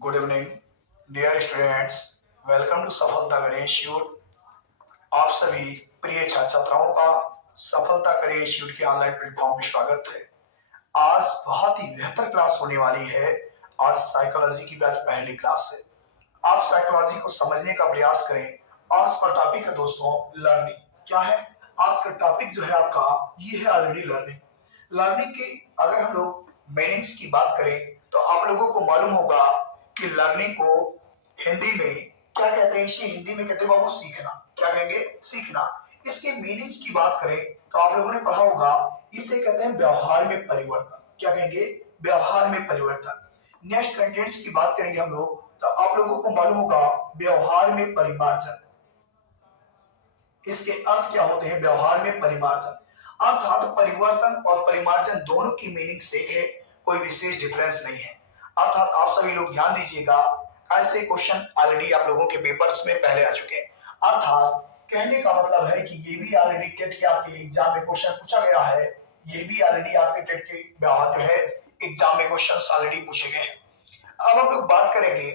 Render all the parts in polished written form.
Good evening dear students. Welcome to Safalta करें institute. आप सभी प्रिय छात्र छात्राओं का सफलता करें इंस्टीट्यूट के ऑनलाइन प्लेटफॉर्म में स्वागत है। आज बहुत ही बेहतर क्लास होने वाली है और साइकोलॉजी की आज पहली क्लास है। आप साइकोलॉजी को समझने का प्रयास करें। आज का टॉपिक है दोस्तों लर्निंग। क्या है आज का टॉपिक जो है आपका, ये है ऑलरेडी लर्निंग। लर्निंग की अगर हम लोग मीनिंग्स की बात करें तो आप लोगों को मालूम होगा कि लर्निंग को हिंदी में क्या कहते हैं। इसे हिंदी में कहते हैं बाबू सीखना। क्या कहेंगे? सीखना। इसके मीनिंग्स की बात करें तो आप लोगों ने पढ़ा होगा, इसे कहते हैं व्यवहार में परिवर्तन। क्या कहेंगे? व्यवहार में परिवर्तन। नेक्स्ट कंटेंट्स की बात करेंगे हम लोग तो आप लोगों को मालूम होगा व्यवहार में परिमार्जन। इसके अर्थ क्या होते हैं? व्यवहार में परिमार्जन अर्थात परिवर्तन और परिमार्जन दोनों की मीनिंग सेम है, कोई विशेष डिफरेंस नहीं है। अर्थात आप सभी लोग ध्यान दीजिएगा, ऐसे क्वेश्चन ऑलरेडी आप लोगों के पेपर्स में पहले आ चुके हैं। अर्थात कहने का मतलब है कि ये भी ऑलरेडी टेट के आपके एग्जाम में क्वेश्चन पूछा गया है। ये भी ऑलरेडी आपके टेट के जो है एग्जाम में क्वेश्चन ऑलरेडी पूछे गए हैं। अब हम लोग बात करेंगे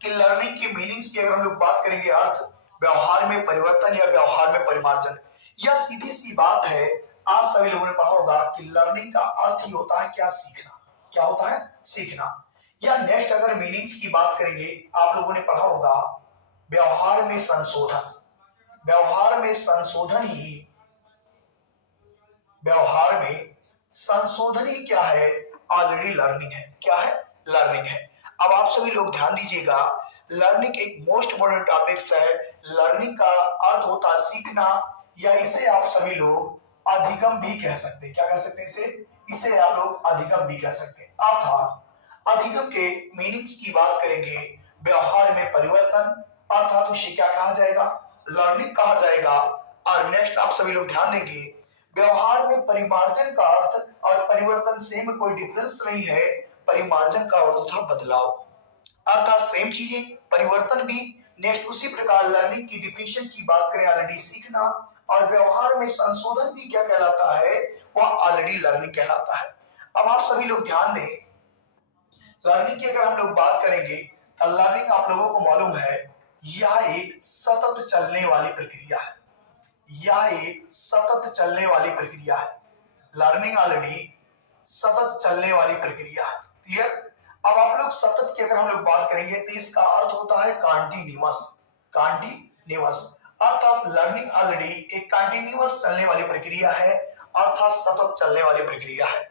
कि लर्निंग की मीनिंग्स की। अगर हम लोग बात करेंगे अर्थ व्यवहार में परिवर्तन या व्यवहार में परिमार्जन, यह सीधी सी बात है। आप सभी लोगों ने पढ़ा होगा कि लर्निंग का अर्थ ही होता है क्या? सीखना। क्या होता है? सीखना। या नेक्स्ट अगर मीनिंग्स की बात करेंगे, आप लोगों ने पढ़ा होगा व्यवहार में संशोधन। व्यवहार में संशोधन ही व्यवहार में संशोधन ही क्या है? ऑलरेडी लर्निंग है। क्या है? लर्निंग है। अब आप सभी लोग ध्यान दीजिएगा, लर्निंग एक मोस्ट इंपोर्टेंट टॉपिक्स है। लर्निंग का अर्थ होता है सीखना, या इसे आप सभी लोग अधिगम भी कह सकते हैं। क्या कह सकते हैं? इसे आप लोग अधिगम भी कह सकते हैं। अर्थात अधिगम के मीनिंग्स की बात करेंगे, व्यवहार में परिवर्तन अर्थात उसे क्या कहा जाएगा? लर्निंग कहा जाएगा। और नेक्स्ट आप सभी लोग ध्यान देंगे, व्यवहार में परिमार्जन का अर्थ और परिवर्तन से में कोई डिफरेंस नहीं है। परिमार्जन का अर्थ था बदलाव, अर्थात सेम चीजें, परिवर्तन भी। नेक्स्ट उसी प्रकार लर्निंग की डिफिनेशन की बात करें, ऑलरेडी सीखना। और व्यवहार में संशोधन भी क्या कहलाता है? वह ऑलरेडी लर्निंग कहलाता है। अब आप सभी लोग ध्यान दें, लर्निंग की अगर हम लोग बात करेंगे तो लर्निंग आप लोगों को मालूम है यह एक सतत चलने वाली प्रक्रिया है। यह एक सतत चलने वाली प्रक्रिया है। लर्निंग ऑलरेडी सतत चलने वाली प्रक्रिया है। क्लियर? अब आप लोग सतत की अगर हम लोग बात करेंगे तो इसका अर्थ होता है कॉन्टिन्यूअस। कॉन्टिन्यूअस अर्थात लर्निंग ऑलरेडी एक कॉन्टिन्यूअस चलने वाली प्रक्रिया है, अर्थात सतत चलने वाली प्रक्रिया है।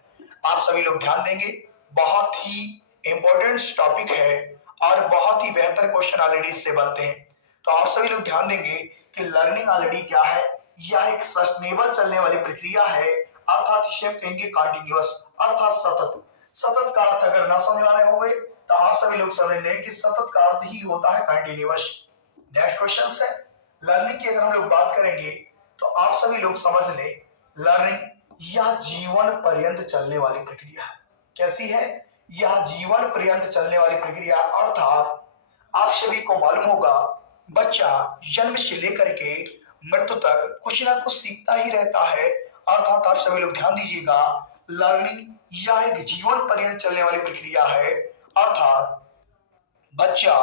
आप सभी लोग ध्यान देंगे, बहुत ही इंपॉर्टेंट टॉपिक है और बहुत ही बेहतर क्वेश्चन ऑलरेडी इससे बनते हैं। तो आप सभी लोग ध्यान देंगे कि लर्निंग ऑलरेडी क्या है? यह एक सस्टेनेबल चलने वाली प्रक्रिया है, अर्थात इसे हम कहेंगे कॉन्टिन्यूअस अर्थात सतत। सतत का अर्थ अगर ना समझ आ रहे होंगे तो आप सभी लोग समझ लें कि सतत का अर्थ ही होता है कॉन्टिन्यूअस। नेक्स्ट क्वेश्चन है लर्निंग की। अगर हम लोग बात करेंगे तो आप सभी लोग समझ लें, लर्निंग यह जीवन पर्यंत चलने वाली प्रक्रिया है। कैसी है? यह जीवन पर्यंत चलने वाली प्रक्रिया, अर्थात आप सभी को मालूम होगा बच्चा जन्म से लेकर के मृत्यु तक कुछ ना कुछ सीखता ही रहता है। अर्थात आप सभी लोग ध्यान दीजिएगा, लर्निंग यह एक जीवन पर्यंत चलने वाली प्रक्रिया है। अर्थात बच्चा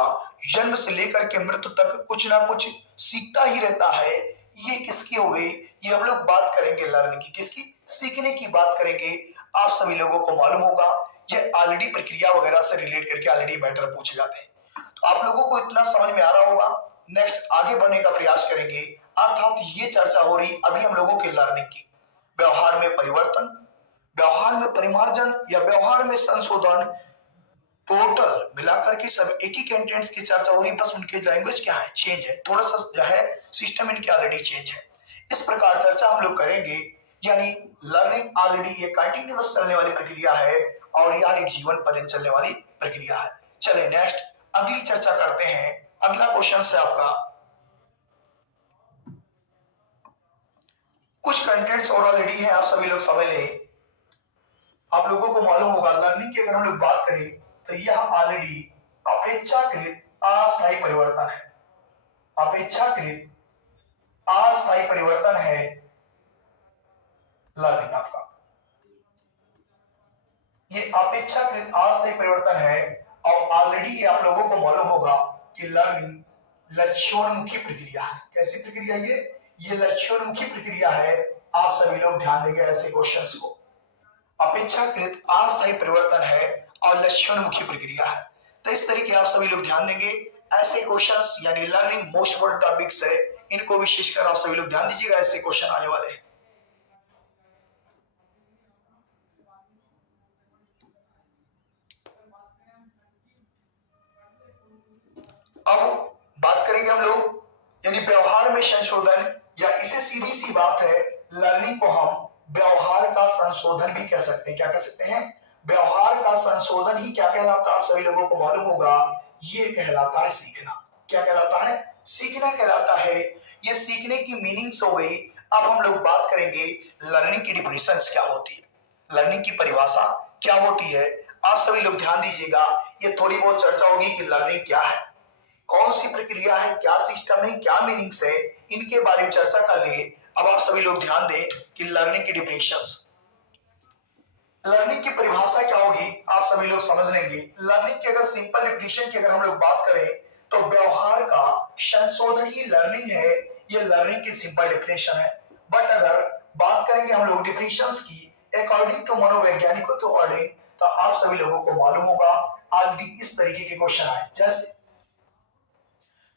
जन्म से लेकर के मृत्यु तक कुछ ना कुछ सीखता ही रहता है। ये किसकी हो गई? ये हम लोग बात करेंगे लर्निंग की। किसकी? सीखने की बात करेंगे। आप सभी लोगों को मालूम होगा ये ऑलरेडी प्रक्रिया वगैरह से रिलेट करके ऑलरेडी मैटर पूछे जाते हैं। तो आप लोगों को इतना समझ में आ रहा होगा। नेक्स्ट आगे बढ़ने का प्रयास करेंगे। अर्थात ये चर्चा हो रही अभी हम लोगों की लर्निंग की। व्यवहार में परिवर्तन, व्यवहार में परिमार्जन या व्यवहार में संशोधन, टोटल मिलाकर के सब एक ही कंटेंट्स की चर्चा हो रही, बस उनके लैंग्वेज क्या है? चेंज है, थोड़ा सा जो है सिस्टम इनके ऑलरेडी चेंज है। इस प्रकार चर्चा हम लोग करेंगे। यानी लर्निंग ऑलरेडी ये कंटिन्यूअस चलने वाली प्रक्रिया है और यह एक जीवन पर्यंत चलने वाली प्रक्रिया है। चलिए नेक्स्ट अगली चर्चा करते हैं। अगला क्वेश्चन है आपका, कुछ कंटेंट्स और ऑलरेडी है, आप सभी लोग समझ लें। आप लोगों को मालूम होगा लर्निंग की अगर हम लोग बात करें तो यह ऑलरेडी अपेक्षाकृत अस्थायी परिवर्तन है। अपेक्षाकृत अस्थायी परिवर्तन है लर्निंग आपका। ये अपेक्षाकृत अस्थायी परिवर्तन है और ऑलरेडी आप लोगों को मालूम होगा कि लर्निंग लक्ष्योन्मुखी प्रक्रिया है। कैसी प्रक्रिया ये लक्ष्योन्मुखी प्रक्रिया है। आप सभी लोग ध्यान देंगे ऐसे क्वेश्चंस को। अपेक्षाकृत अस्थायी परिवर्तन है और लक्ष्योन्मुखी प्रक्रिया है। तो इस तरीके आप सभी लोग ध्यान देंगे ऐसे क्वेश्चंस, यानी लर्निंग मोस्ट इंपोर्टेंट टॉपिक्स है, इनको विशेषकर आप सभी लोग ध्यान दीजिएगा, ऐसे क्वेश्चन आने वाले हैं। अब बात करेंगे हम लोग यानी व्यवहार में संशोधन, या इसे सीधी सी बात है, लर्निंग को हम व्यवहार का संशोधन भी कह सकते हैं। क्या कह सकते हैं? व्यवहार का संशोधन ही क्या कहलाता है? आप सभी लोगों को मालूम होगा, ये कहलाता है सीखना। क्या कहलाता है? सीखना कहलाता है। ये सीखने की मीनिंग्स हो गई। अब हम लोग बात करेंगे लर्निंग की डिफिनेशंस क्या होती है, लर्निंग की परिभाषा क्या होती है। आप सभी लोग ध्यान दीजिएगा, ये थोड़ी बहुत चर्चा होगी कि लर्निंग क्या है, कौन सी प्रक्रिया है, क्या सिस्टम है, क्या मीनिंग्स है, इनके बारे में चर्चा कर लिए। अब आप सभी लोग ध्यान दें कि लर्निंग की डिफिनेशंस, लर्निंग की परिभाषा क्या होगी, आप सभी लोग समझ लेंगे। लर्निंग की अगर सिंपल डिफिनेशन की अगर हम लोग बात करें तो व्यवहार का संशोधन ही लर्निंग है। ये लर्निंग की सिंपल डिफिनेशन है। बट अगर बात करेंगे हम लोग डिफिनेशंस की अकॉर्डिंग टू मनोवैज्ञानिकों के अकॉर्डिंग, तो आप सभी लोगों को मालूम होगा आज भी इस तरीके के क्वेश्चन आए। जैसे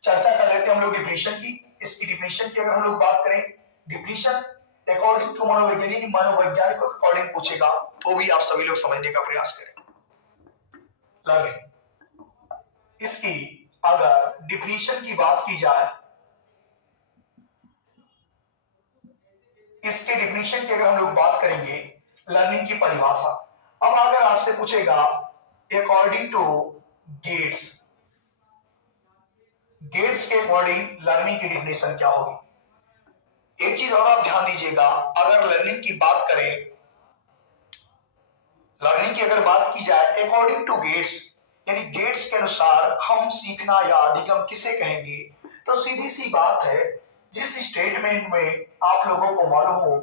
चर्चा कर लेते हैं हम लोग डिफिनेशन की। इसकी डिफिनेशन की अगर हम लोग बात करें, डिफिनेशन अकॉर्डिंग टू मनोवैज्ञानिकों के अकॉर्डिंग पूछेगा तो भी आप सभी लोग समझने का प्रयास करें। लर्निंग, इसकी अगर डिफिनेशन की बात की जाए, इसके डिफिनेशन की अगर हम लोग बात करेंगे, लर्निंग की परिभाषा, अब अगर आपसे पूछेगा अकॉर्डिंग टू गेट्स, गेट्स के अकॉर्डिंग लर्निंग की डिफिनेशन क्या होगी। एक चीज और आप ध्यान दीजिएगा, अगर लर्निंग की बात करें, लर्निंग की अगर बात की जाए अकॉर्डिंग टू गेट्स, यानी गेट्स के अनुसार हम सीखना या अधिगम किसे कहेंगे, तो सीधी सी बात है, जिस स्टेटमेंट में आप लोगों को मालूम हो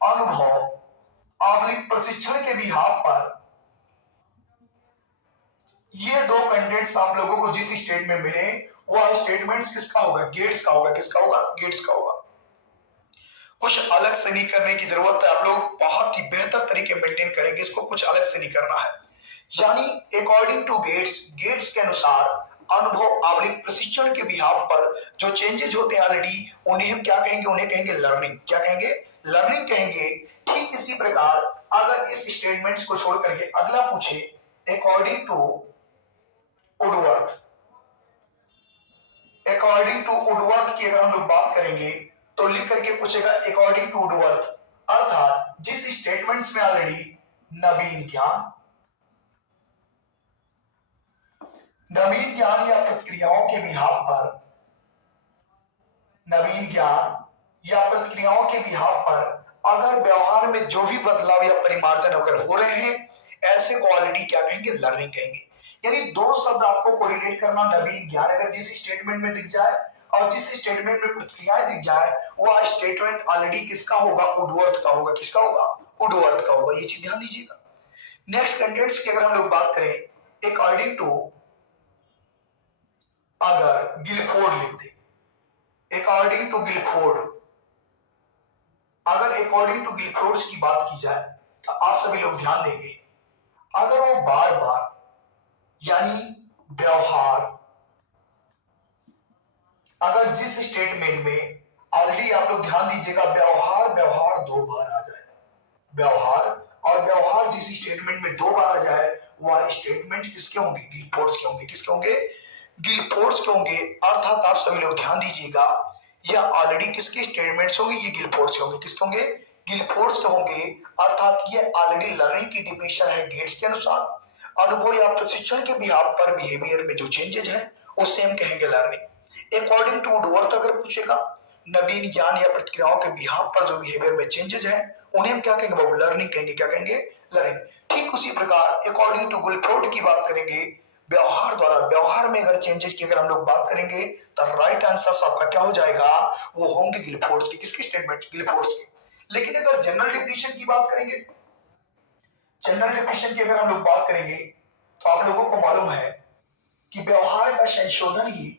अनुभव आंतरिक प्रशिक्षण के बिहाफ पर, ये दो कंटेंट्स आप लोगों को जिस स्टेट में मिले वह स्टेटमेंट्स किसका होगा? गेट्स का होगा। किसका होगा? गेट्स का होगा। कुछ अलग से नहीं करने की जरूरत है, आप लोग बहुत ही बेहतर तरीके मेंटेन करेंगे, इसको कुछ अलग से नहीं करना है। यानी अकॉर्डिंग टू गेट्स, गेट्स के अनुसार अनुभव आवलिक प्रशिक्षण के बिहाफ पर जो चेंजेस होते हैं ऑलरेडी, उन्हें हम क्या कहेंगे? उन्हें कहेंगे लर्निंग। क्या कहेंगे? लर्निंग कहेंगे। ठीक इसी प्रकार अगर इस स्टेटमेंट्स को छोड़ करके अगला पूछे according to Woodworth, according to Woodworth की अगर हम लोग बात करेंगे तो लिख करके पूछेगा अकॉर्डिंग टू वुडवर्थ, अर्थात जिस स्टेटमेंट्स में ऑलरेडी नवीन ज्ञान, नवीन ज्ञान या प्रतिक्रियाओं के बिहाफ पर, नवीन ज्ञान या प्रतिक्रियाओं के बिहाफ पर अगर व्यवहार में जो भी बदलाव या परिमार्जन अगर हो रहे हैं, ऐसे को ऑलरेडी क्या कहेंगे? लर्निंग कहेंगे। यानी दो शब्द आपको कोरिलेट करना, नवीन ज्ञान अगर जिस स्टेटमेंट में दिख जाए और जिस स्टेटमेंट में प्रतिक्रियाएं दिख जाए, वह स्टेटमेंट ऑलरेडी किसका होगा? वुडवर्थ का होगा। किसका होगा? वुडवर्थ का होगा। ये चीज ध्यान दीजिएगा। नेक्स्ट कंटेंट्स की अगर हम लोग बात करें, अकॉर्डिंग टू, अगर गिलफोर्ड लिख दे, अकॉर्डिंग टू गिलफोर्ड, अगर अकॉर्डिंग टू गिलफोर्ड की बात की जाए तो आप सभी लोग ध्यान देंगे, अगर वो बार बार यानी व्यवहार, अगर जिस स्टेटमेंट में ऑलरेडी आप लोग ध्यान दीजिएगा व्यवहार, व्यवहार दो बार आ जाए, व्यवहार और व्यवहार जिस स्टेटमेंट में दो बार आ जाए, वह स्टेटमेंट किसके होंगे? गिलफोर्ड के होंगे। किसके होंगे? गिलफोर्ड के होंगे। अर्थात आप सभी लोग ध्यान दीजिएगा, यह ऑलरेडी किसके स्टेटमेंट्स होंगे? ये गिलफोर्ड के होंगे। किसके होंगे? गिलफोर्ड के होंगे। अर्थात ये ऑलरेडी लर्निंग की डिफिनेशन है गेट्स के अनुसार, अनुभव या प्रशिक्षण के बिहाफ पर बिहेवियर में जो चेंजेज है उसे हम कहेंगे लर्निंग। अकॉर्डिंग टू वुडवर्थ अगर पूछेगा, नवीन ज्ञान या प्रतिक्रियाओं के बिहाफ पर जो बिहेवियर में चेंजेस है उन्हें हम क्या कहेंगे? बाबू लर्निंग कहेंगे। क्या कहेंगे? लर्निंग। ठीक उसी प्रकार अकॉर्डिंग टू गिलफोर्ड की बात करेंगे, व्यवहार द्वारा, व्यवहार में अगर चेंजेस की अगर हम लोग बात करेंगे तो राइट आंसर आपका क्या हो जाएगा? वो होंगे गिलफोर्ड की। किसकी स्टेटमेंट? गिलफोर्ड की। लेकिन अगर जनरल डेफिनेशन की बात करेंगे, जनरल डेफिनेशन की अगर हम लोग बात करेंगे तो आप लोगों को मालूम है कि व्यवहार का संशोधन ही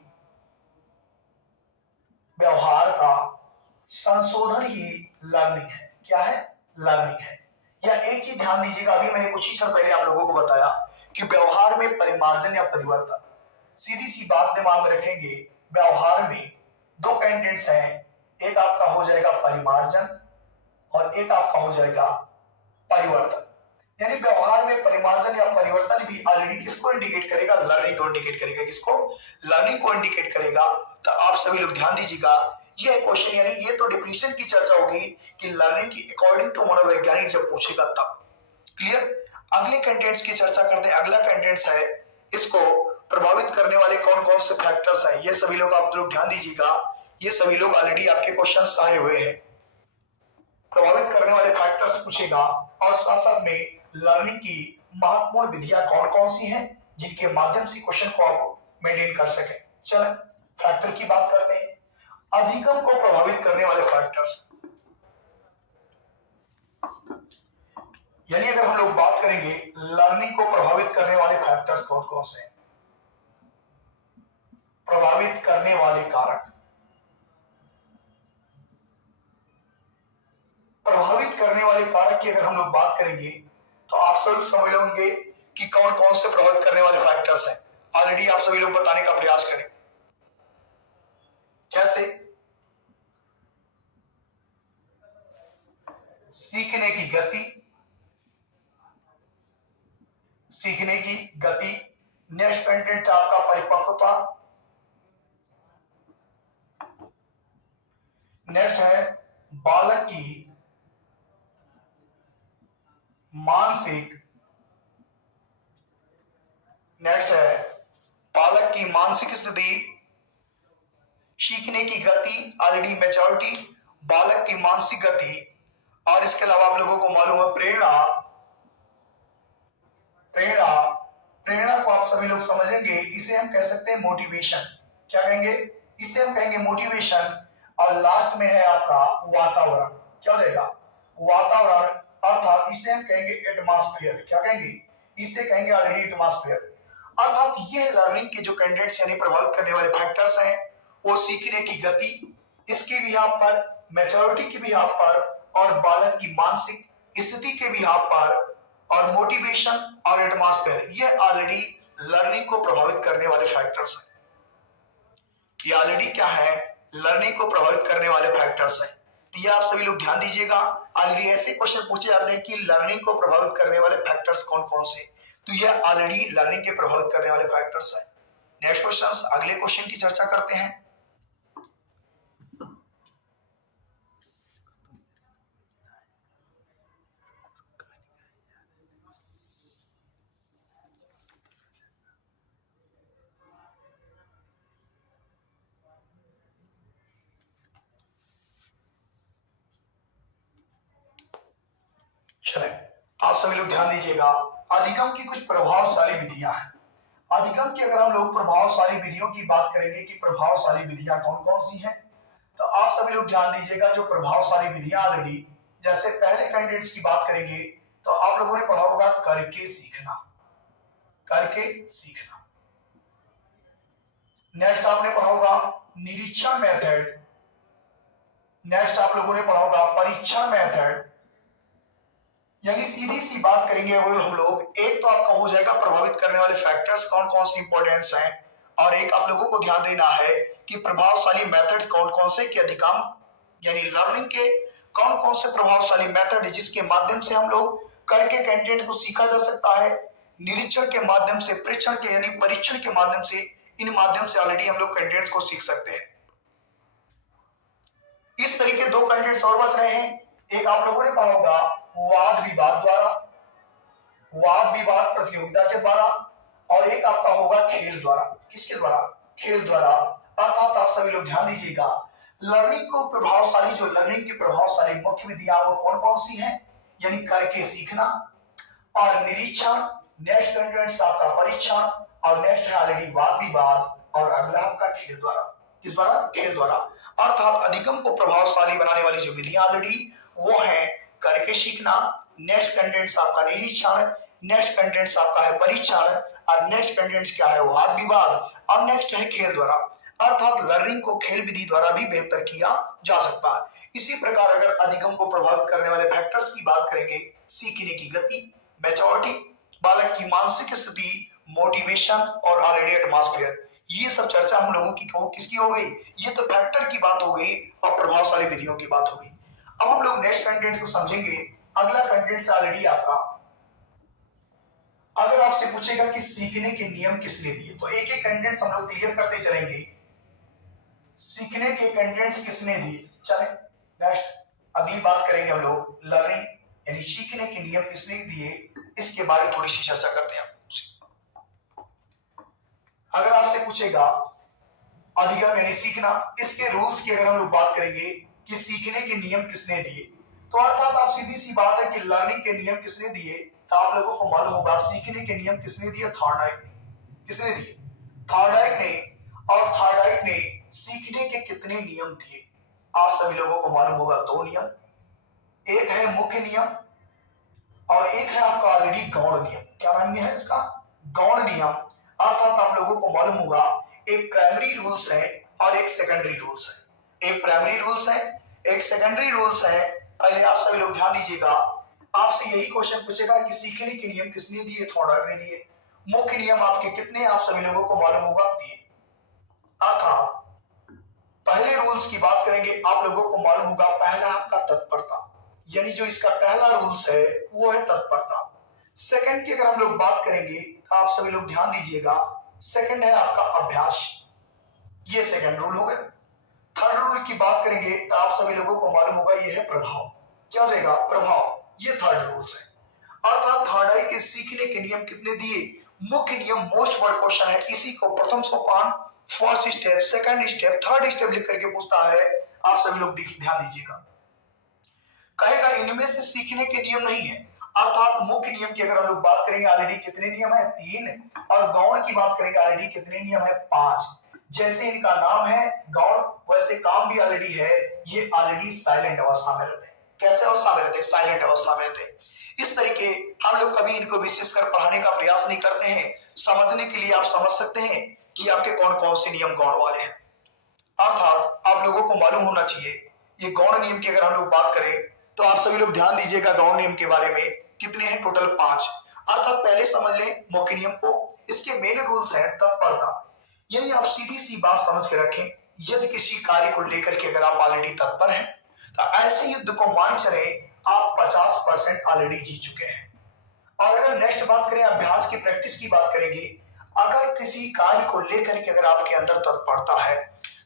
व्यवहार का संशोधन ही लर्निंग है। क्या है? लर्निंग है। या एक चीज ध्यान दीजिएगा, अभी मैंने कुछ ही क्षण पहले आप लोगों को बताया कि व्यवहार में परिमार्जन या परिवर्तन, सीधी सी बात दिमाग में रखेंगे, व्यवहार में दो कैंडिडेट्स हैं, एक आपका हो जाएगा परिमार्जन और एक आपका हो जाएगा परिवर्तन। यानी व्यवहार में परिमार्जन या परिवर्तन भी ऑलरेडी किसको इंडिकेट करेगा? लर्निंग को इंडिकेट करेगा। किसको? लर्निंग को इंडिकेट करेगा। तो आप सभी लोग ध्यान दीजिएगा, ये क्वेश्चन यानी ये तो डिफिनीशन की चर्चा होगी कि लर्निंग की अकॉर्डिंग टू मनोवैज्ञानिक जब पूछेगा तब। क्लियर? अगले कंटेंट्स की चर्चा करते हैं। अगला कंटेंट्स है, इसको प्रभावित करने वाले कौन कौन से फैक्टर्स हैं। ये सभी लोग आप लोग ध्यान दीजिएगा, ये सभी लोग ऑलरेडी आपके क्वेश्चंस आए हुए हैं। प्रभावित करने वाले फैक्टर्स पूछेगा और साथ साथ में लर्निंग की महत्वपूर्ण विधियां कौन कौन सी हैं जिनके माध्यम से क्वेश्चन को आप मेंटेन कर सके। चलें फैक्टर की बात करते हैं। अधिगम को प्रभावित करने वाले फैक्टर्स, यानी अगर हम लोग बात करेंगे लर्निंग को प्रभावित करने वाले फैक्टर्स कौन कौन से हैं, प्रभावित करने वाले कारक, प्रभावित करने वाले कारक की अगर हम लोग बात करेंगे तो आप सब समझ लेंगे कि कौन कौन से प्रभावित करने वाले फैक्टर्स हैं। ऑलरेडी आप सभी लोग बताने का प्रयास करें। कैसे? सीखने की गति, सीखने की गति, नेक्स्ट कंटेंट आपका परिपक्वता, नेक्स्ट है बालक की मानसिक, नेक्स्ट है बालक की मानसिक स्थिति, सीखने की गति ऑलरेडी मैच्योरिटी, बालक की मानसिक गति, और इसके अलावा आप लोगों को मालूम है प्रेरणा, प्रेरणा, प्रेरणा को आप सभी लोग समझेंगे, इसे हम कह सकते हैं मोटिवेशन। क्या कहेंगे? इसे हम कहेंगे मोटिवेशन। और लास्ट में है आपका वातावरण। क्या हो जाएगा? वातावरण, अर्थात इसे हम कहेंगे एटमॉस्फेयर। क्या कहेंगे? इसे कहेंगे ऑलरेडी एटमॉस्फेयर। अर्थात ये लर्निंग के जो कैंडिडेट्स यानी प्रभावित करने वाले फैक्टर्स हैं, वो सीखने की गति, इसकी भी यहाँ पर मैच्योरिटी की भी यहाँ पर, और बालक की मानसिक स्थिति के भी यहाँ पर, और मोटिवेशन और एटमॉस्फेयर, ये ऑलरेडी लर्निंग को प्रभावित करने वाले फैक्टर्स हैं। ये ऑलरेडी क्या है? लर्निंग को प्रभावित करने वाले फैक्टर्स हैं। तो ये आप सभी लोग ध्यान दीजिएगा, ऑलरेडी ऐसे क्वेश्चन पूछे जाते हैं कि लर्निंग को प्रभावित करने वाले फैक्टर्स कौन कौन से, तो ये ऑलरेडी लर्निंग के प्रभावित करने वाले फैक्टर्स हैं। नेक्स्ट क्वेश्चन, अगले क्वेश्चन की चर्चा करते हैं। चलें आप सभी लोग ध्यान दीजिएगा, अधिगम की कुछ प्रभावशाली विधियां हैं। अधिगम की अगर हम लोग प्रभावशाली विधियों की बात करेंगे कि प्रभावशाली विधियां कौन कौन सी हैं, तो आप सभी लोग ध्यान दीजिएगा, जो प्रभावशाली विधियां ऑलरेडी, जैसे पहले कैंडिडेट्स की बात करेंगे तो आप लोगों ने पढ़ा होगा करके सीखना, करके सीखना। नेक्स्ट आपने पढ़ा होगा निरीक्षण मेथड, नेक्स्ट आप लोगों ने पढ़ा होगा परीक्षण मेथड। यानी सीधी सी बात करेंगे हम लोग, एक तो आपका हो जाएगा प्रभावित करने वाले फैक्टर्स कौन कौन सी इंपॉर्टेंस हैं, और एक आप लोगों को ध्यान देना है कि प्रभावशाली मेथड्स कौन कौन से, कि अधिगम यानी लर्निंग के कौन कौन से प्रभावशाली मेथड है जिसके माध्यम से हम लोग करके कंटेंट को सीखा जा सकता है, निरीक्षण के माध्यम से, परीक्षण के यानी परीक्षण के माध्यम से, इन माध्यम से ऑलरेडी हम लोग कंटेंट्स को सीख सकते हैं। इस तरीके दो कंटेंट्स और बच रहे हैं, एक आप लोगों ने पढ़ा होगा वाद विवाद द्वारा, वाद विवाद प्रतियोगिता के द्वारा, और एक आपका होगा खेल द्वारा। किसके द्वारा? खेल द्वारा। अर्थात आप सभी लोग ध्यान दीजिएगा, लर्निंग को प्रभावशाली, जो लर्निंग की प्रभावशाली मुख्य विधियां वो कौन कौन सी हैं, यानी करके सीखना और निरीक्षण, नेक्स्ट कंटेंट्स आपका परीक्षण, और नेक्स्ट है ऑलरेडी वाद विवाद, और अगला आपका खेल द्वारा। किस द्वारा? खेल द्वारा। अर्थात अधिगम को प्रभावशाली बनाने वाली जो विधियां ऑलरेडी वो है करके सीखना, नेक्स्ट कंटेंट्स आपका निरीक्षण, नेक्स्ट कंटेंट्स आपका है परीक्षण, और नेक्स्ट कंटेंट्स क्या है वाद विवाद, और नेक्स्ट है खेल द्वारा। अर्थात लर्निंग को खेल विधि द्वारा भी बेहतर किया जा सकता है। इसी प्रकार अगर अधिगम को प्रभावित करने वाले फैक्टर्स की बात करेंगे, सीखने की गति, मैच्योरिटी, बालक की मानसिक स्थिति, मोटिवेशन और ऑलरेडी एटमॉस्फेयर, ये सब चर्चा हम लोगों की किसकी हो गई, ये तो फैक्टर की बात हो गई और प्रभावशाली विधियों की बात हो गई। अब हम लोग नेक्स्ट कंटेंट को समझेंगे। अगला कंटेंट से ऑलरेडी आपका, अगर आपसे पूछेगा कि सीखने के नियम किसने दिए, तो एक एक कंटेंट हम लोग क्लियर करते चलेंगे। सीखने के कंटेंट्स किसने दिए, चले नेक्स्ट अगली बात करेंगे हम लोग लर्निंग यानी सीखने के नियम किसने दिए, इसके बारे में थोड़ी सी चर्चा करते हैं। अगर आपसे पूछेगा अधिगम यानी सीखना, इसके रूल्स की अगर हम लोग बात करेंगे कि सीखने के नियम किसने दिए, तो अर्थात आप सीधी सी बात है कि लर्निंग के नियम किसने दिए, तो आप लोगों को मालूम होगा सीखने के नियम किसने दिए, थॉर्नडाइक ने। किसने दिए, थॉर्नडाइक ने। और थॉर्नडाइक ने सीखने के कितने नियम दिए, आप सभी लोगों को मालूम होगा 2 नियम, एक है मुख्य नियम और एक है आपका ऑलरेडी गौण नियम। क्या नाम है इसका, गौण नियम। अर्थात आप लोगों को मालूम होगा एक प्राइमरी रूल्स है और एक सेकेंडरी रूल्स है। एक प्राइमरी रूल्स है, एक सेकेंडरी रूल्स है। पहले आप सभी लोग ध्यान दीजिएगा, आपसे यही क्वेश्चन पूछेगा कि सीखने के नियम किसने दिए, थॉर्नडाइक ने दिए। मुख्य नियम आपके कितने, आप सभी लोगों को मालूम होगा 3। अर्थात पहले रूल्स की बात करेंगे, आप लोगों को मालूम होगा पहला आपका तत्परता, यानी जो इसका पहला रूल्स है वो है तत्परता। सेकंड की अगर हम लोग बात करेंगे तो आप सभी लोग ध्यान दीजिएगा, सेकंड है आपका अभ्यास, ये सेकंड रूल हो गया। थर्ड रूल की बात करेंगे तो आप सभी लोगों को मालूम होगा ये है प्रभाव। क्या हो जाएगा, प्रभाव, ये थर्ड रूल्स है। अर्थात थॉर्नडाइक के सीखने के नियम कितने दिए, मुख्य नियम मोस्ट बड़ा क्वेश्चन है, इसी को प्रथम सोपान, first step, second step, third step लिख करके पूछता है। आप सभी लोग ध्यान दीजिएगा, कहेगा इनमें से सीखने के नियम नहीं है। अर्थात मुख्य नियम की अगर हम लोग बात करेंगे ऑलरेडी कितने नियम है, 3, और गौण की बात करेंगे ऑलरेडी कितने नियम है, 5। जैसे इनका नाम है गौण, वैसे काम भी ऑलरेडी है, ये ऑलरेडी साइलेंट अवस्था में रहते हैं। कैसे अवस्था में रहते हैं, साइलेंट अवस्था में रहते हैं। इस तरीके हम लोग कभी इनको विशेषकर पढ़ाने का प्रयास नहीं करते हैं। समझने के लिए आप समझ सकते हैं कि आपके कौन कौन से नियम गौण वाले हैं। अर्थात आप लोगों को मालूम होना चाहिए, ये गौण नियम की अगर हम लोग बात करें तो आप सभी लोग ध्यान दीजिएगा गौण नियम के बारे में, कितने हैं, टोटल 5। अर्थात पहले समझ लें मुख्य नियम को, इसके मेन रूल्स हैं तत्परता, यानी आप सीधी सी बात समझ के रखें, यदि किसी कार्य को लेकर के अगर आप ऑलरेडी तत्पर हैं तो ऐसे युद्ध को मान चले आप 50% ऑलरेडी जीत चुके हैं। और अगर नेक्स्ट बात करें अभ्यास की, प्रैक्टिस की बात करेंगे, अगर किसी कार्य को लेकर के अगर आपके अंदर तत्परता है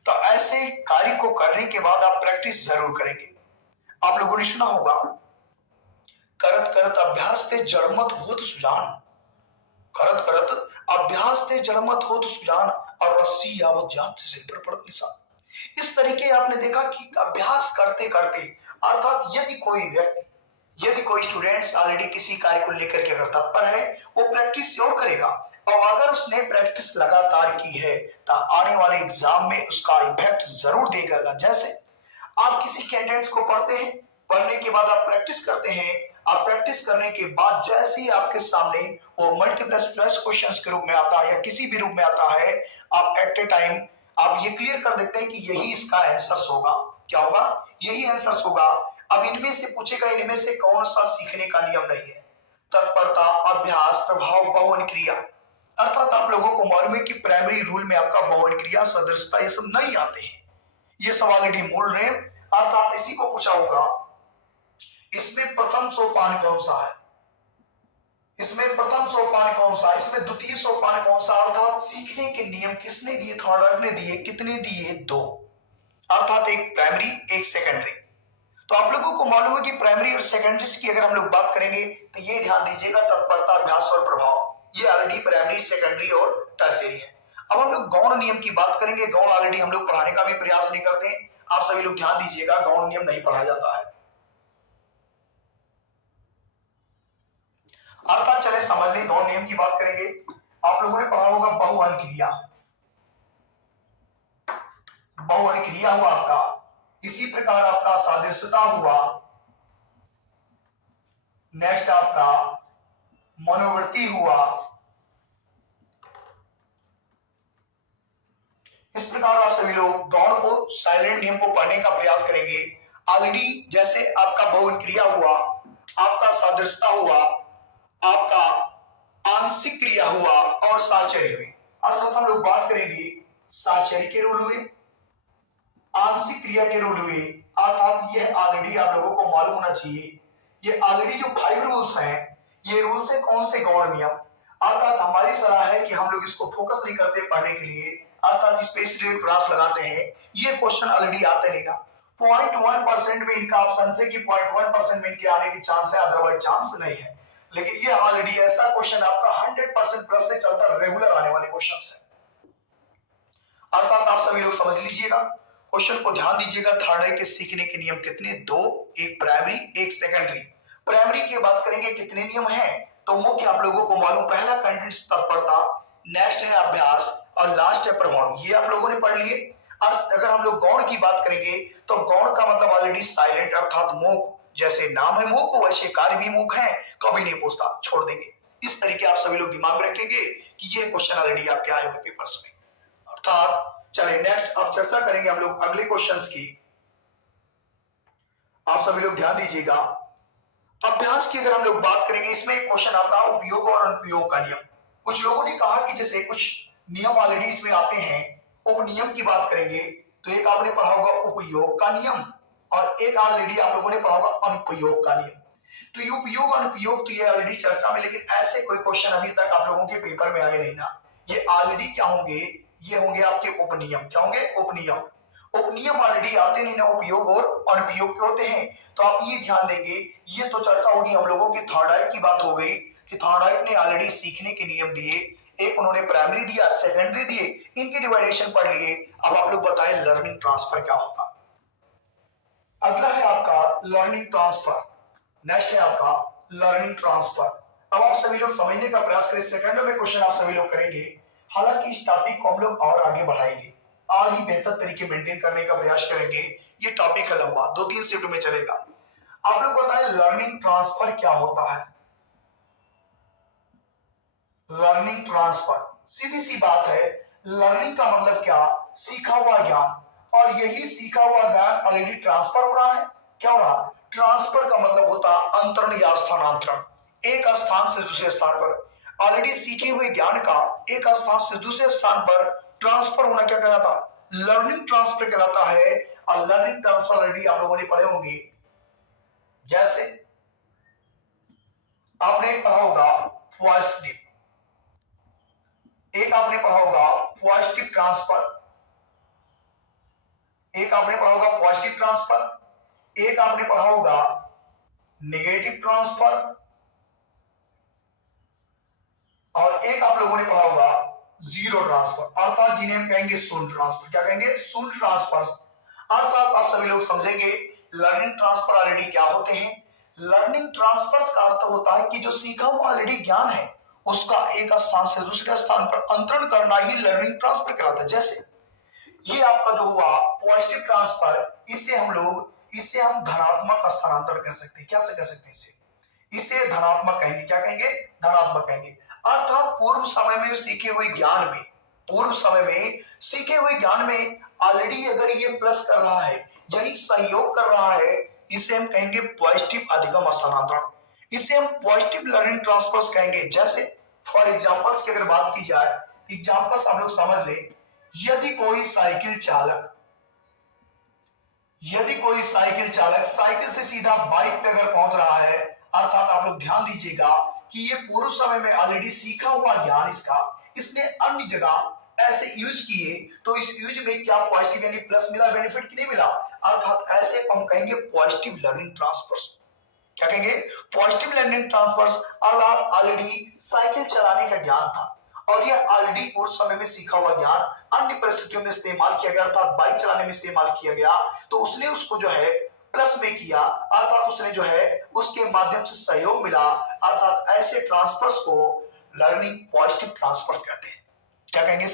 तो ऐसे कार्य को करने के बाद आप प्रैक्टिस जरूर करेंगे। आप लोगों ने सुना होगा करत करत अभ्यास ते जड़मत होत सुजान, करत करत अभ्यास ते जड़मत होत सुजान, और रस्सी यावत जात से सिर पर पड़त निशान। इस तरीके आपने देखा कि अभ्यास करते करते, अर्थात यदि कोई व्यक्ति, यदि कोई स्टूडेंट्स ऑलरेडी किसी कार्य को लेकर के अगर तत्पर है, वो प्रैक्टिस जरूर करेगा, और अगर उसने प्रैक्टिस लगातार की है तो आने वाले एग्जाम में उसका इफेक्ट जरूर देगा। जैसे आप किसी कैंडिडेट्स को पढ़ते हैं, पढ़ने के बाद आप प्रैक्टिस करते हैं, आप प्रैक्टिस करने के बाद जैसे ही आपके सामने वो मल्टीप्लस प्लस क्वेश्चंस के रूप में आता है या किसी भी रूप में आता है, आप एट ए टाइम आप ये क्लियर कर देते हैं कि यही इसका आंसर होगा। क्या होगा, यही आंसर होगा। अब इनमें से पूछेगा इनमें से कौन सा सीखने का नियम नहीं है, तत्परता, अभ्यास, प्रभाव, बहुवचन क्रिया। अर्थात आप लोगों को मालूम है कि प्राइमरी रूल में आपका बहुवचन क्रिया, सदृशता, ये सब नहीं आते हैं, ये सब ऑलरेडी मूल रहे। अर्थात इसी को पूछा होगा इसमें प्रथम सोपान कौन सा है, इसमें प्रथम सोपान कौन सा, इसमें द्वितीय सोपान कौन सा। अर्थात सीखने के नियम किसने दिए, थॉर्नडाइक ने दिए। कितने दिए, 2। अर्थात एक प्राइमरी एक सेकेंडरी। तो आप लोगों को मालूम है कि प्राइमरी और सेकेंडरी की अगर हम लोग बात करेंगे तो ये ध्यान दीजिएगा तत्परता, अभ्यास और प्रभाव, ये ऑलरेडी प्राइमरी, सेकेंडरी और टर्शियरी है। अब हम लोग गौण नियम की बात करेंगे। गौण ऑलरेडी हम लोग पढ़ाने का भी प्रयास नहीं करते, आप सभी लोग ध्यान दीजिएगा, गौण नियम नहीं पढ़ाया जाता है। अर्थात चले समझ लें, गौण नियम की बात करेंगे। आप लोगों ने पढ़ा होगा बहुवचन क्रिया, बहुवचन क्रिया हुआ आपका, इसी प्रकार आपका सादृश्यता हुआ, नेक्स्ट आपका मनोवृत्ति हुआ। इस प्रकार आप सभी लोग गौण को, साइलेंट नियम को पढ़ने का प्रयास करेंगे। ऑलरेडी जैसे आपका बहु क्रिया हुआ, आपका सादृश्यता हुआ, आपका आंशिक क्रिया हुआ और साहचर्य हुई। अर्थात हम लोग बात करेंगे साहचर्य के रूल हुए, आंशिक क्रिया के रूल हुए। अर्थात यह ऑलरेडी आप लोगों को मालूम होना चाहिए, ये ऑलरेडी जो 5 रूल्स हैं, ये रूल्स है कौन से गौण नियम। अर्थात हमारी सलाह है कि हम लोग इसको फोकस नहीं करते पढ़ने के लिए, अर्थात इस पे इसलिए ग्राफ लगाते हैं। ये क्वेश्चन ऑलरेडी आता रहेगा। 0.1% में इनका ऑप्शन से कि 0.1% में इनके आने की चांस है, अदरवाइज चांस नहीं है। लेकिन ये ऑलरेडी ऐसा क्वेश्चन आपका 100% प्लस से चलता रेगुलर आने वाले क्वेश्चन है। अर्थात आप सभी लोग समझ लीजिएगा, क्वेश्चन को ध्यान दीजिएगा। थर्ड के सीखने के नियम कितने? 2, एक प्राइमरी एक सेकेंडरी। प्राइमरी की बात करेंगे कितने नियम हैं, तो मुख्य आप लोगों को मालूम, पहला कंटेंट तत्परता, नेक्स्ट है अभ्यास और लास्ट है प्रभाव। ये आप लोगों ने पढ़ लिए। और अगर हम लोग गौण की बात करेंगे तो गौण का मतलब ऑलरेडी साइलेंट अर्थात मूक। जैसे नाम है मूक वैसे कार्य भी मूक है, कभी नहीं पूछता, छोड़ देंगे। इस तरीके आप सभी लोग दिमाग में रखेंगे कि ये क्वेश्चन ऑलरेडी आपके आए हुए पेपर्स में। अर्थात चलिए नेक्स्ट अब चर्चा करेंगे हम लोग अगले क्वेश्चंस की। आप सभी लोग ध्यान दीजिएगा। अभ्यास की अगर हम लोग बात करेंगे, इसमें एक क्वेश्चन आता है उपयोग और अनुपयोग का नियम। कुछ लोगों ने कहा कि जैसे कुछ नियम ऑलरेडी इसमें आते हैं, उपनियम की बात करेंगे तो एक आपने पढ़ा होगा उपयोग का नियम और एक ऑलरेडी आप लोगों ने पढ़ा होगा अनुपयोग का नियम। तो ये उपयोग अनुपयोग तो ये ऑलरेडी चर्चा में, लेकिन ऐसे कोई क्वेश्चन अभी तक आप लोगों के पेपर में आए नहीं ना। ये ऑलरेडी क्या होंगे, ये होंगे आपके उपनियम। क्या होंगे? उपनियम। उपनियम ऑलरेडी आते नहीं ना, उपयोग और अनुपयोग के होते हैं। तो आप ये ध्यान देंगे, ये तो चर्चा होगी हम लोगों की थॉर्नडाइक की बात हो गई कि थॉर्नडाइक ने ऑलरेडी सीखने के नियम दिए, एक उन्होंने प्राइमरी दिया, सेकेंडरी दिए, इनके डिवाइडेशन पढ़ लिए। अब आप लोग बताएं लर्निंग ट्रांसफर क्या होता। अगला है आपका लर्निंग ट्रांसफर, नेक्स्ट है आपका लर्निंग ट्रांसफर। अब आप सभी लोग समझने का प्रयास करें, सेकंड में क्वेश्चन आप सभी लोग करेंगे। हालांकि इस टॉपिक को हम लोग और आगे बढ़ाएंगे और ही बेहतर तरीके मेंटेन करने का प्रयास करेंगे। ये टॉपिक है लंबा, 2-3 शिफ्ट में चलेगा। आप लोग बताएं लर्निंग ट्रांसफर क्या होता है। लर्निंग ट्रांसफर सीधी सी बात है, लर्निंग का मतलब क्या? सीखा हुआ ज्ञान। और यही सीखा हुआ ज्ञान ऑलरेडी ट्रांसफर हो रहा है। क्या हो रहा? ट्रांसफर का मतलब होता अंतरण या स्थानांतरण, एक स्थान से दूसरे स्थान पर। ऑलरेडी सीखे हुए ज्ञान का एक स्थान से दूसरे स्थान पर ट्रांसफर होना क्या कहलाता? लर्निंग ट्रांसफर कहलाता है। और लर्निंग ट्रांसफर ऑलरेडी आप लोगों ने पढ़े होंगे, जैसे आपने पढ़ा होगा पॉजिटिव, एक आपने पढ़ा होगा पॉजिटिव ट्रांसफर, एक आपने पढ़ा होगा पॉजिटिव ट्रांसफर, एक आपने पढ़ा होगा नेगेटिव ट्रांसफर और एक आप लोगों ने पढ़ा होगा जीरो ट्रांसफर, अर्थात जिन्हें हम कहेंगे शून्य ट्रांसफर। क्या कहेंगे? शून्य ट्रांसफर। अर्थात आप सभी लोग समझेंगे लर्निंग ट्रांसफर ऑलरेडी क्या होते हैं। लर्निंग ट्रांसफर का अर्थ होता है कि जो सीखा हुआ ऑलरेडी ज्ञान है उसका एक स्थान से दूसरे स्थान पर अंतरण करना ही लर्निंग ट्रांसफर कहलाता है। जैसे ये आपका जो हुआ पॉजिटिव ट्रांसफर, इसे हम धनात्मक स्थानांतरण कह सकते हैं। क्या से कह सकते हैं? इसे धनात्मक कहेंगे। क्या कहेंगे? धनात्मक कहेंगे। अर्थात पूर्व समय में सीखे हुए ज्ञान में ऑलरेडी अगर ये प्लस कर रहा है यानी सहयोग कर रहा है, इसे हम कहेंगे पॉजिटिव अधिगम स्थानांतरण, इसे हम पॉजिटिव लर्निंग ट्रांसफर्स कहेंगे। जैसे फॉर एग्जांपल्स की अगर बात की जाए, एग्जांपल्स हम लोग समझ ले, यदि कोई साइकिल चालक साइकिल से सीधा बाइक पे अगर पहुंच रहा है, अर्थात आप लोग ध्यान दीजिएगा कि ये पूर्व समय में ऑलरेडी सीखा हुआ ज्ञान इसने अन्य जगह ऐसे यूज किए, तो इस यूज में क्या पॉजिटिव यानी प्लस मिला, बेनिफिट की नहीं मिला, अर्थात ऐसे हम कहेंगे पॉजिटिव लर्निंग ट्रांसफर्स। क्या कहेंगे? Positive learning transfers. Already cycle चलाने का ज्ञान था और यह ऑलरेडी पूर्व समय में सीखा हुआ ज्ञान अन्य परिस्थितियों में इस्तेमाल किया गया, अर्थात बाइक चलाने में इस्तेमाल किया गया, तो उसने उसको जो है प्लस में किया, अर्थात उसने जो है उसके माध्यम से सहयोग मिला, अर्थात ऐसे ट्रांसफर्स को लर्निंग पॉजिटिव ट्रांसफर कहते हैं। क्या कहेंगे?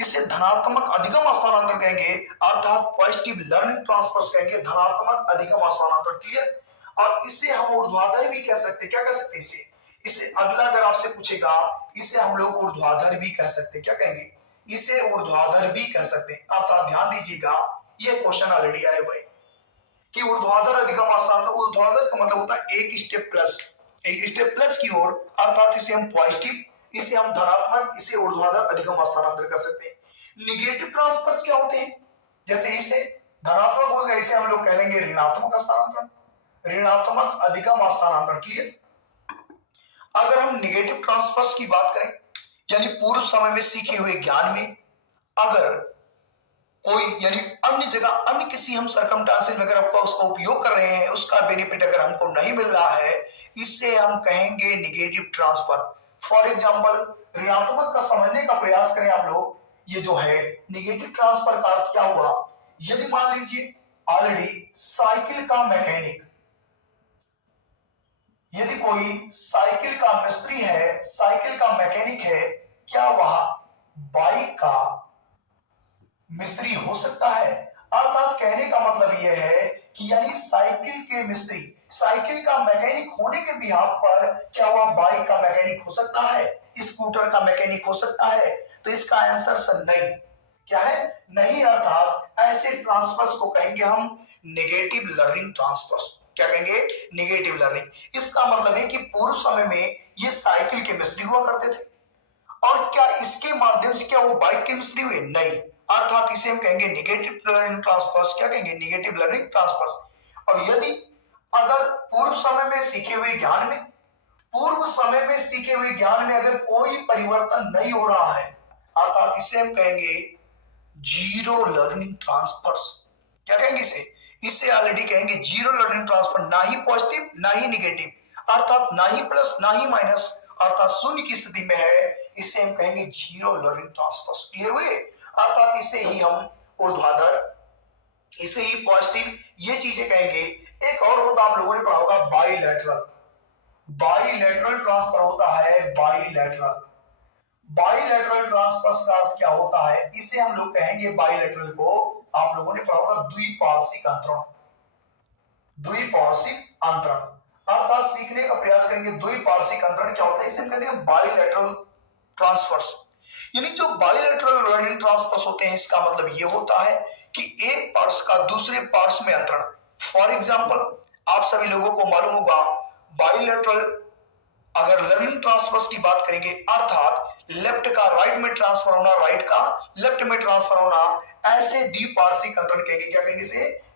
इसे धनात्मक अधिगम स्थानांतरण कहेंगे, अर्थात पॉजिटिव लर्निंग ट्रांसफर्स कहेंगे, धनात्मक अधिगम स्थानांतरण। क्लियर? और इसे हम ऊर्ध्वाधर भी कह सकते हैं। क्या कह सकते हैं? इसे अगला अगर आपसे पूछेगा, इसे हम लोग ऊर्ध्वाधर भी कह सकते हैं। क्या कहेंगे? इसे ऊर्ध्वाधर भी कह सकते हैं। अर्थात ध्यान दीजिएगा, ये क्वेश्चन ऑलरेडी आए हुए कि ऊर्ध्वाधर अधिगम हस्तांतरण, ऊर्ध्वाधर का मतलब होता है एक स्टेप प्लस की ओर, अर्थात इसे हम पॉजिटिव, इसे हम धनात्मक, इसे ऊर्ध्वाधर अधिगम हस्तांतरण कर सकते हैं। निगेटिव ट्रांसफर्स क्या होते हैं? जैसे इसे धनात्मक हो गया, इसे हम लोग कह लेंगे ऋणात्मक हस्तांतरण, ऋणात्मक अधिगम हस्तांतरण। क्लियर? अगर हम निगेटिव ट्रांसफर्स की बात करें, यानी पूर्व समय में सीखे हुए ज्ञान में अगर कोई यानी अन्य जगह अन्य किसी हम सरकमस्टेंसेस में अगर आपका उसका उपयोग कर रहे हैं, उसका बेनिफिट अगर हमको नहीं मिल रहा है, इससे हम कहेंगे निगेटिव ट्रांसफर। फॉर एग्जांपल, ऋणात्मक का समझने का प्रयास करें आप लोग। ये जो है निगेटिव ट्रांसफर का अर्थ क्या हुआ? यदि मान लीजिए ऑलरेडी साइकिल का मैकेनिक, यदि कोई साइकिल का मिस्त्री है, साइकिल का मैकेनिक है, क्या वह बाइक का मिस्त्री हो सकता है? अर्थात कहने का मतलब यह है कि यानी साइकिल के मिस्त्री, साइकिल का मैकेनिक होने के बिहाफ पर क्या वह बाइक का मैकेनिक हो सकता है, स्कूटर का मैकेनिक हो सकता है? तो इसका आंसर सर नहीं। क्या है? नहीं। अर्थात ऐसे ट्रांसफर्स को कहेंगे हम नेगेटिव लर्निंग ट्रांसफर्स। क्या कहेंगे? Negative learning. इसका मतलब है कि पूर्व समय में ये साइकिल के मिस्त्री हुआ करते थे, और क्या इसके माध्यम से क्या वो बाइक के मिस्त्री हुए? नहीं। अर्थात इसे हम कहेंगे नेगेटिव लर्निंग ट्रांसफर्स। क्या कहेंगे? Negative learning transfers. और यदि अगर पूर्व समय में सीखे हुए ज्ञान में, पूर्व समय में सीखे हुए ज्ञान में अगर कोई परिवर्तन नहीं हो रहा है, अर्थात इसे हम कहेंगे जीरो लर्निंग ट्रांसफर्स। क्या कहेंगे इसे? इसे ऑलरेडी कहेंगे जीरो लर्निंग ट्रांसफर। ना ही पॉजिटिव ना ही निगेटिव, अर्थात ना ही प्लस ना ही माइनस, अर्थात शून्य की स्थिति में है, इसे हम कहेंगे जीरो लर्निंग ट्रांसफर्स। क्लियर हुए? अर्थात इसे ही हम ऊर्ध्वाधर, इसे ही पॉजिटिव, ये चीजें कहेंगे। एक और होता आप लोगों ने पढ़ा होगा बाइलेटरल। बाइलेटरल ट्रांसफर होता है बाइलेटरल। बाइलेटरल ट्रांसफर्स का अर्थ क्या होता है? इसे हम लोग कहेंगे बाइलेटरल को, आप लोगों ने पढ़ा होगा द्विपार्श्विक अंतरण। द्विपार्श्विक अंतरण अर्थात सीखने का प्रयास करेंगे द्विपार्श्विक अंतरण क्या होता है, इसे हम कहते हैं बाइलेटरल ट्रांसफर्स। यानी जो बाइलेटरल लर्निंग ट्रांसफर्स होते हैं, इसका मतलब ये होता है कि एक पार्श्व का दूसरे पार्श्व में अंतरण। फॉर एग्जांपल, आप सभी लोगों को मालूम होगा बाइलेटरल अगर लर्निंग ट्रांसफर्स की बात करेंगे, अर्थात लेफ्ट का राइट में ट्रांसफर होना, राइट का लेफ्ट में ट्रांसफर होना, ऐसे द्विपार्श्विक अंतरण कहेंगे। क्या कहेंगे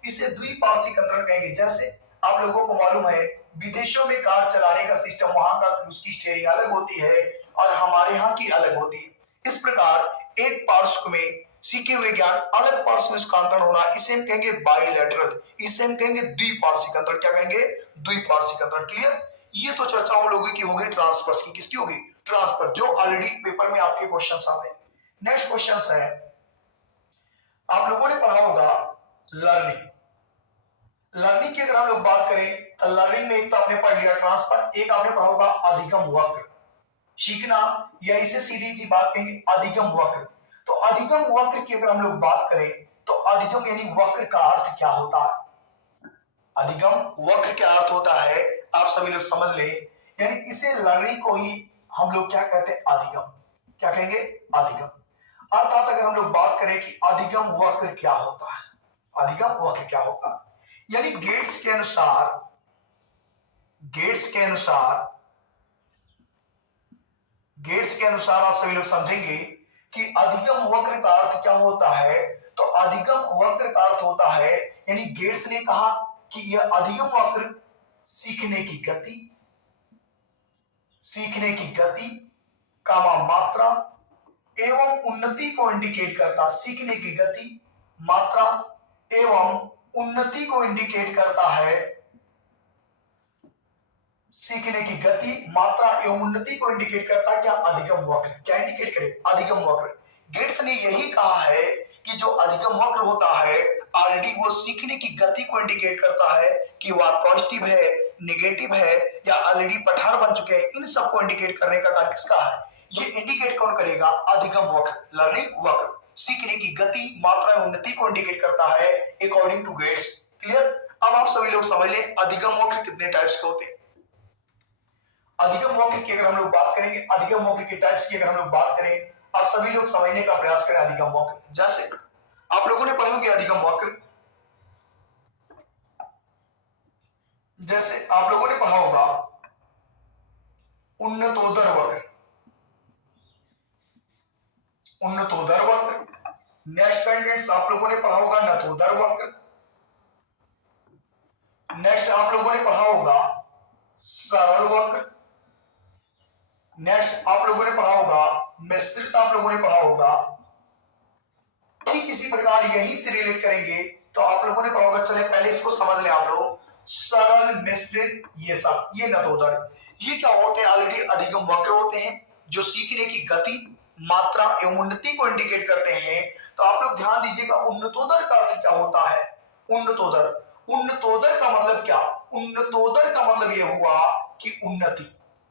इसे द्विपार्श्विक अंतरण कहेंगे। जैसे आप लोगों को मालूम है विदेशों में कार चलाने का सिस्टम, वहां का उसकी स्टीयरिंग अलग होती है और हमारे यहाँ की अलग होती है। इस प्रकार एक पार्श्व में सीखे हुए ज्ञान अलग पार्श्व में उसका अंतरण होना, इसे हम कहेंगे बाइलेटरल, इसे हम कहेंगे द्विपार्श्विक अंतरण। क्या कहेंगे? द्विपार्श्विक अंतरण। क्लियर? ये तो चर्चा हम लोगों की होगी ट्रांसफर्स की। किसकी होगी? ट्रांसफर, जो ऑलरेडी पेपर में आपके क्वेश्चंस आ रहे हैं। नेक्स्ट क्वेश्चन है, आप लोगों ने पढ़ा होगा लर्निंग। लर्निंग की अगर हम लोग बात करें तो लर्निंग में एक तो आपने पढ़ लिया ट्रांसफर, एक आपने पढ़ा होगा अधिगम वक्र। सीखना, या इसे सीधी सी बात कहेंगे अधिगम वक्र। तो अधिगम वक्र की अगर हम लोग बात करें तो अधिगम यानी वक्र का अर्थ क्या होता है? अधिगम वक्र क्या अर्थ होता है, आप सभी लोग समझ ले। यानी इसे लर्निंग को ही हम लोग क्या कहते हैं? अधिगम। क्या कहेंगे? अधिगम। अर्थात अगर हम लोग बात करें कि अधिगम वक्र क्या होता है, अधिगम वक्र क्या होता है, यानी गेट्स के अनुसार, गेट्स के अनुसार आप सभी लोग समझेंगे कि अधिगम वक्र का अर्थ क्या होता है। तो अधिगम वक्र का अर्थ होता है, यानी गेट्स ने कहा कि यह अधिगम वक्र सीखने की गति कामा मात्रा एवं उन्नति को इंडिकेट करता। सीखने की गति, मात्रा एवं उन्नति को इंडिकेट करता है। सीखने की गति, मात्रा एवं उन्नति को इंडिकेट करता है क्या? अधिगम वक्र। क्या इंडिकेट करे? अधिगम वक्र। गेट्स ने यही कहा है कि जो अधिगम वक्र होता है ऑलरेडी वो सीखने की गति को इंडिकेट करता है कि वह पॉजिटिव है, नेगेटिव है, या ऑलरेडी पठार बन चुके हैं। इन सबको इंडिकेट करने का कार्य किसका है? ये इंडिकेट कौन करेगा? अधिगम वक्र, लर्निंग वक्र। सीखने की गति, मात्रा एवं उन्नति को इंडिकेट करता है अकॉर्डिंग टू गेट्स। क्लियर? अब आप सभी लोग समझ लें अधिगम वक्र कितने टाइप्स के होते हैं। अधिगम मौखिक की अगर हम लोग बात करेंगे, अधिगम मौखिक के टाइप्स की अगर हम लोग बात करें, आप सभी लोग समझने का प्रयास करें अधिगम मौखिक। जैसे आप लोगों ने पढ़े होंगे अधिगम मौखिक, जैसे आप लोगों ने पढ़ा होगा उन्नतोदर वक्र, उन्नतोदर वक्र। नेक्स्ट पेंडेंट्स आप लोगों ने पढ़ा होगा नतोदर वक्र। नेक्स्ट आप लोगों ने पढ़ा होगा सरल वक्र। नेक्स्ट आप लोगों ने पढ़ा होगा मिश्रित, आप लोगों ने पढ़ा होगा। ठीक इसी प्रकार यही से रिलेट करेंगे तो आप लोगों ने पढ़ा होगा, चले पहले इसको समझ लें आप लोग, सरल मिश्रित ये सब, ये नतोदर, ये क्या होते हैं, ऑलरेडी अधिगम वक्र होते हैं जो सीखने की गति, मात्रा एवं उन्नति को इंडिकेट करते हैं। तो आप लोग ध्यान दीजिएगा उन्नतोदर का अर्थ क्या होता है। उन्नतोदर, उन्नतोदर का मतलब क्या, उन्नतोदर का मतलब यह हुआ कि उन्नति,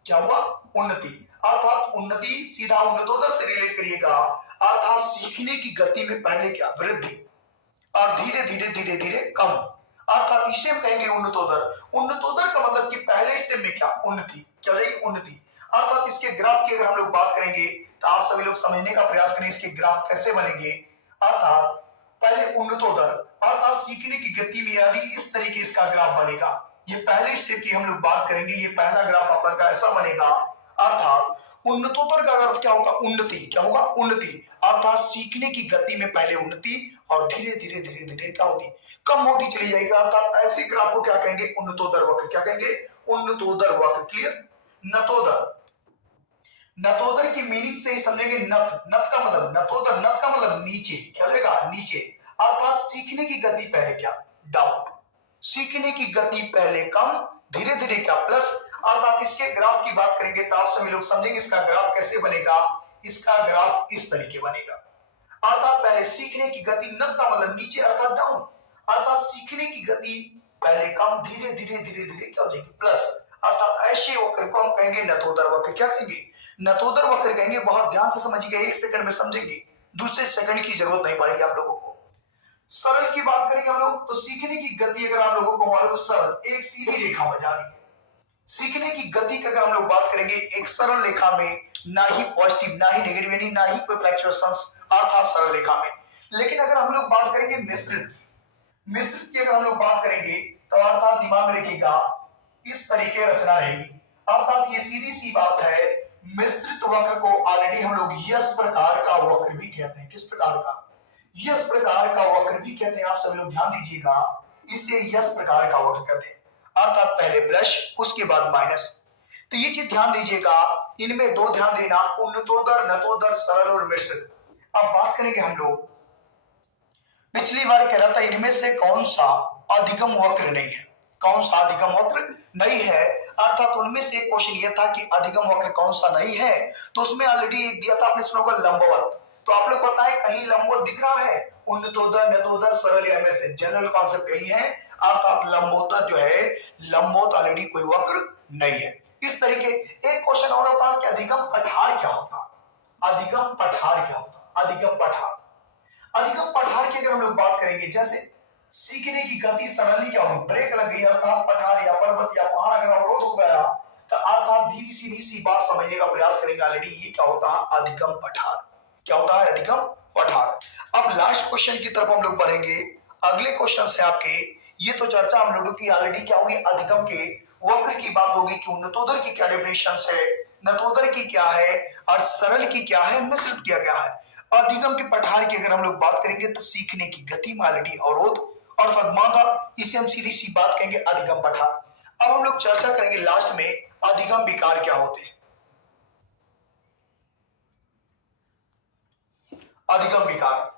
क्या हुआ, उन्नति, अर्थात उन्नति सीधा उन्नतोदर से रिलेट करिएगा, अर्थात सीखने की गति में पहले क्या, वृद्धि, और धीरे धीरे धीरे धीरे कम, अर्थात इसे हम कहेंगे उन्नतोदर। उन्नतोदर का मतलब कि पहले स्टेप में क्या, उन्नति, क्या हो जाएगी, उन्नति। अर्थात इसके ग्राफ की अगर हम लोग बात करेंगे तो आप सभी लोग समझने का प्रयास करें इसके ग्राफ कैसे बनेंगे। अर्थात पहले उन्नतोदर, अर्थात सीखने की गति में यानी इस तरीके इसका ग्राफ बनेगा। ये पहले स्टेप की हम लोग बात करेंगे, ये पहला ग्राफ आपका ऐसा बनेगा। अर्थात उन्नतोदर का अर्थ क्या होगा, उन्नति, क्या होगा, उन्नति, अर्थात सीखने की गति में पहले उन्नति और धीरे धीरे धीरे धीरे क्या होती, कम होती चली जाएगी। अर्थात ऐसे ग्राफ को क्या कहेंगे, उन्नतोदर वक्र, क्या कहेंगे, उन्नतोदर वक्र। क्लियर। नतोदर, नतोदर की मीनिंग से ही समझेंगे, नत, नत का मतलब, नतोदर, नत का मतलब नीचे, क्या हो जाएगा, नीचे, अर्थात सीखने की गति पहले क्या, डाउन, सीखने की गति पहले कम, धीरे धीरे क्या, प्लस। अर्थात इसके ग्राफ की बात करेंगे तो आप सभी लोग समझेंगे इसका ग्राफ कैसे बनेगा, इसका ग्राफ इस तरीके बनेगा। अर्थात पहले सीखने की गति, नत का मतलब नीचे अर्थात डाउन, अर्थात सीखने की गति पहले कम, धीरे धीरे धीरे धीरे क्या हो जाएगी, प्लस। अर्थात ऐसे वक्र को हम कहेंगे नतोदर वक्र, क्या कहेंगे, नतोदर वक्र कहेंगे। बहुत ध्यान से समझिएगा, एक सेकंड में समझेंगे, दूसरे सेकंड की जरूरत नहीं पड़ेगी आप लोगों को। सरल की बात करेंगे हम लोग तो सीखने की गति अगर आप लोगों को मालूम, सरल एक सीधी रेखा में जा रही है। सीखने की गति की अगर हम लोग बात करेंगे एक सरल रेखा में, ना ही पॉजिटिव ना ही नेगेटिव, यानी ना ही कोई फ्लक्चुएशंस, अर्थात सरल रेखा में। लेकिन अगर हम लोग बात करेंगे मिश्रित की, मिश्रित की अगर हम लोग बात करेंगे तो अर्थात दिमाग में रखिएगा इस तरीके रचना रहेगी। अर्थात ये सीधी सी बात है, मिश्रित वक्र को ऑलरेडी हम लोग यस प्रकार का वक्र भी कहते हैं। किस प्रकार का, यस प्रकार का वक्र भी कहते हैं। आप सभी लोग ध्यान दीजिएगा, इसे यस प्रकार का वक्र कहते हैं, अर्थात पहले प्लस उसके बाद माइनस। तो ये चीज ध्यान दीजिएगा, इनमें दो ध्यान देना, उन्नतोदर, नतोदर, सरल और मिश्रित। अब बात करेंगे हम लोग, पिछली बार कह रहा था इनमें से कौन सा अधिगम वक्र नहीं है, कौन सा अधिगम वक्र नहीं है। अर्थात उनमें से एक क्वेश्चन ये था कि अधिगम वक्र कौन सा नहीं है, तो उसमें ऑलरेडी एक दिया था आपने, सुना होगा लंबवत। तो आप लोग बताएं कहीं लंबवत दिख रहा है, उन्नतोदर, नतोदर, सरल या मिश्रित, जनरल कॉन्सेप्ट यही है। अर्थात लंबोदर जो है, लंबवत ऑलरेडी कोई वक्र नहीं है। इस तरीके एक क्वेश्चन और होता है कि अधिगम पठार क्या होता, अधिगम पठार क्या होता, अधिगम पठार। अधिगम पठार की अगर हम लोग बात करेंगे, जैसे सीखने की गति सडनली क्या होगी, ब्रेक लग गई, अर्थात पठार या पर्वत या पहाड़ अगर अवरोध हो गया तो अर्थात धीरे सीधी सी बात समझने का प्रयास करेंगे ऑलरेडी, ये क्या होता है, अधिगम पठार। क्या होता है, अधिगम पठार। अब लास्ट क्वेश्चन की तरफ हम लोग बढ़ेंगे। अगले क्वेश्चन से आपके ये तो चर्चा हम लोगों की ऑलरेडी क्या होगी, अधिगम के वक्र की बात होगी कि उन्नतोदर की क्या डेफिनेशन है, नतोदर की क्या है और सरल की क्या है, मिश्रित किया गया है। अधिगम के पठार की अगर हम लोग बात करेंगे तो सीखने की गति में ऑलरेडी अवरोध और फगमाता, इसे हम सीधी सी बात कहेंगे अधिगम पठार। अब हम लोग चर्चा करेंगे लास्ट में अधिगम विकार क्या होते हैं। अधिगम विकार,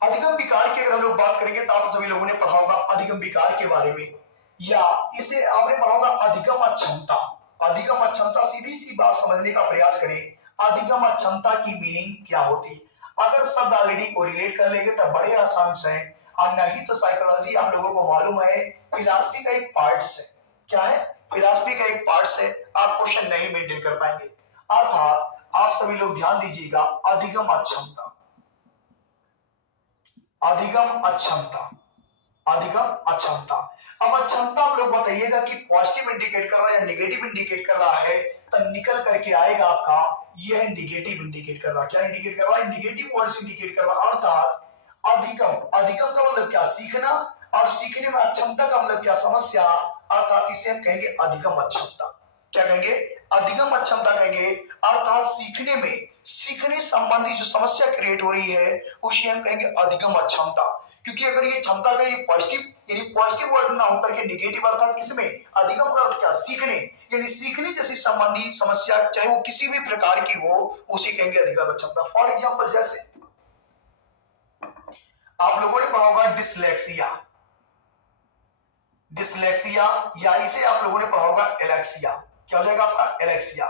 अधिगम विकार की अगर हम लोग बात करेंगे तो आप सभी लोगों ने पढ़ा होगा अधिगम विकार के बारे में, या इसे आपने पढ़ा होगा अधिगम अक्षमता। अधिगम अक्षमता, सीधी सी बात समझने का प्रयास करें, अधिगम अक्षमता की मीनिंग क्या होती है। अगर शब्द ऑलरेडी को रिलेट कर लेंगे तो बड़े आसान से, और नहीं तो साइकोलॉजी आप लोगों को मालूम है फिलॉसफी का एक पार्ट है। क्या है, फिलॉसफी का एक पार्ट है, आप क्वेश्चन नहीं मेंटेन कर पाएंगे। अर्थात आप सभी लोग ध्यान दीजिएगा, अधिगम अक्षमता, अधिगम अक्षमता, अधिगम अक्षमता। अब अक्षमता आप लोग बताइएगा कि पॉजिटिव इंडिकेट कर रहा है या नेगेटिव इंडिकेट कर रहा है, तो निकल करके आएगा आपका यह नेगेटिव इंडिकेट कर रहा है। क्या इंडिकेट कर रहा है? नेगेटिव वर्ड्स इंडिकेट कर रहा है। अर्थात अधिगम, अधिगम का मतलब क्या? सीखना, और सीखने में अक्षमता का मतलब क्या? समस्या। अर्थात इसे हम कहेंगे अधिगम अक्षमता। क्या कहेंगे? अधिगम अक्षमता कहेंगे। अर्थात सीखने में, सीखने संबंधी जो समस्या क्रिएट हो रही है उसे हम कहेंगे अधिगम अक्षमता। क्योंकि अगर ये क्षमता का ये पॉजिटिव यानी पॉजिटिव वर्ड ना होकर के नेगेटिव अर्थात किसमें? अधिगम का अर्थ क्या? सीखने, यानी सीखने जैसी संबंधी समस्या चाहे वो किसी भी प्रकार की हो उसे कहेंगे अधिगम अक्षमता। फॉर एग्जाम्पल जैसे आप लोगों ने पढ़ा होगा डिसलेक्सिया, डिसलेक्सिया, या इसे आप लोगों ने पढ़ा होगा एलेक्सिया। क्या हो जाएगा आपका? एलेक्सिया।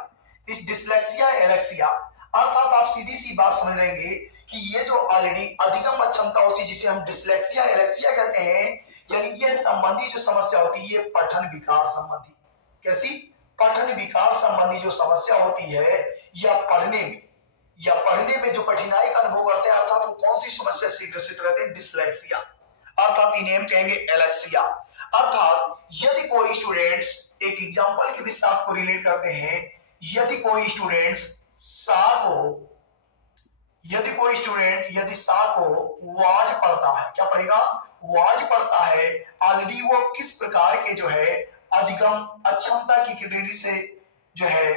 इस डिसलेक्सिया एलेक्सिया अर्थात आप सीधी सी बात समझ लेंगे कि ये जो ऑलरेडी अधिगम अक्षमता होती है जिसे हम डिसलेक्सिया एलेक्सिया कहते हैं, यानी यह संबंधी जो समस्या होती है ये पठन विकार संबंधी। कैसी? पठन विकार संबंधी जो समस्या होती है या पढ़ने में जो कठिनाई का अनुभव करते हैं, अर्थात वो कौन सी समस्या से ग्रसित रहते हैं? डिसलेक्सिया। अर्थात इन्हें हम कहेंगे एलेक्सिया। अर्थात यदि कोई स्टूडेंट्स, एक एग्जांपल के भी साथ को रिलेट करते हैं, यदि कोई स्टूडेंट्स सा को, यदि सा को वाज पढ़ता है, क्या पढ़ेगा? वाज पढ़ता है, ऑलरेडी वो किस प्रकार के जो है अधिगम अक्षमता की कैटेगरी से जो है,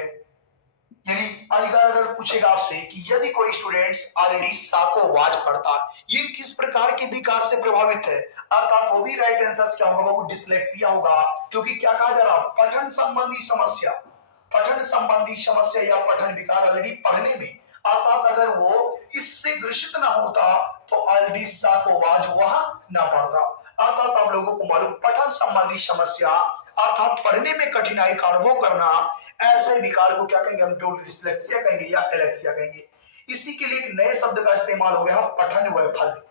यानी अगर पूछेगा आपसे कि यदि कोई स्टूडेंट्स ऑलरेडी सा को वाज पढ़ता है, ये किस प्रकार के विकार से प्रभावित है? अर्थात वो भी राइट आंसर क्या होगा? वो डिसलेक्सिया होगा। क्योंकि क्या कहा जा रहा? पठन संबंधी समस्या, पठन संबंधी समस्या या पठन विकार ऑलरेडी पढ़ने में, अर्थात अगर वो इससे ग्रसित ना होता तो ऑलरेडी सा को वाज वहां ना पढ़ता। अर्थात आप लोगों को मालूम, पठन संबंधी समस्या अर्थात पढ़ने में कठिनाई का अनुभव करना, ऐसे विकार को क्या कहेंगे? हम डिसलेक्सिया कहेंगे या एलेक्सिया कहेंगे। इसी के लिए एक नए शब्द का इस्तेमाल हो गया पठन वैफल्य।